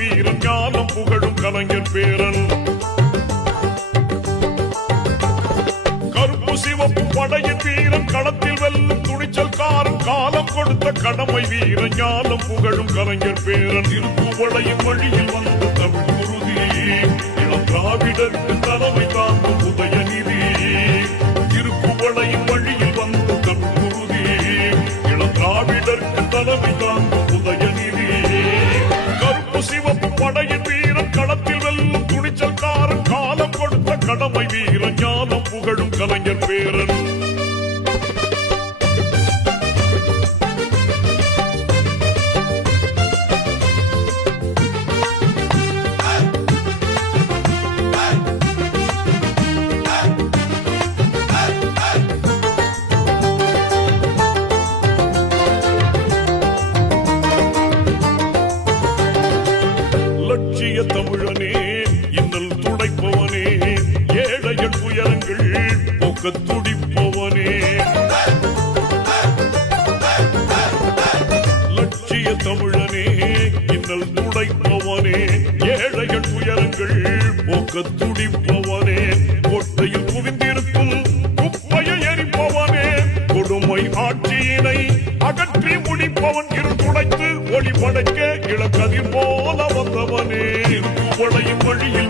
வீரன் ஞானம் புகழும் கலைஞர் பேரன். கருப்பு சிவப்பு படையின் வீரன் களத்தில் வெல்லும் துணிச்சல்காரன் காலம் கொடுத்த கடமை வீரன் ஞானம் புகழும் கலைஞர் பேரன். திருப்புவளையின் வழியில் வந்த தமிழ் குருதி இளம் திராவிடருக்கு தலைமை தாங்கும் உதயநிதி. திருப்புவளையின் வழியில் வந்த தமிழ் குருதி இளம் திராவிடருக்கு தலைமை தாங்கும் உதயநிதி. கருப்பு சிவப்பு படையின் வீரன் களத்தில் வெல்லும் துணிச்சல்காரன் காலம் கொடுத்த கடமை வீரன் ஞானம் புகழும் கலைஞர் பேரன். லட்சிய தமிழனே இன்னல் துடைப்பவனே ஏழையன் துயரங்கள் போக்க துடிப்பவனே. லட்சிய தமிழனே இன்னல் துடைப்பவனே ஏழையன் துயரங்கள் போக்க துடிப்பவனே. கோட்டையில் குவிந்திருக்கும் குப்பையை எரிப்பவனே கொடுமை ஆட்சியினை அகற்றி முடிப்பவன். இரு துடைத்து ஒளி படைக்க இளக்கதிர் போல வந்தவனே. திருப்புவளையின் வழியில்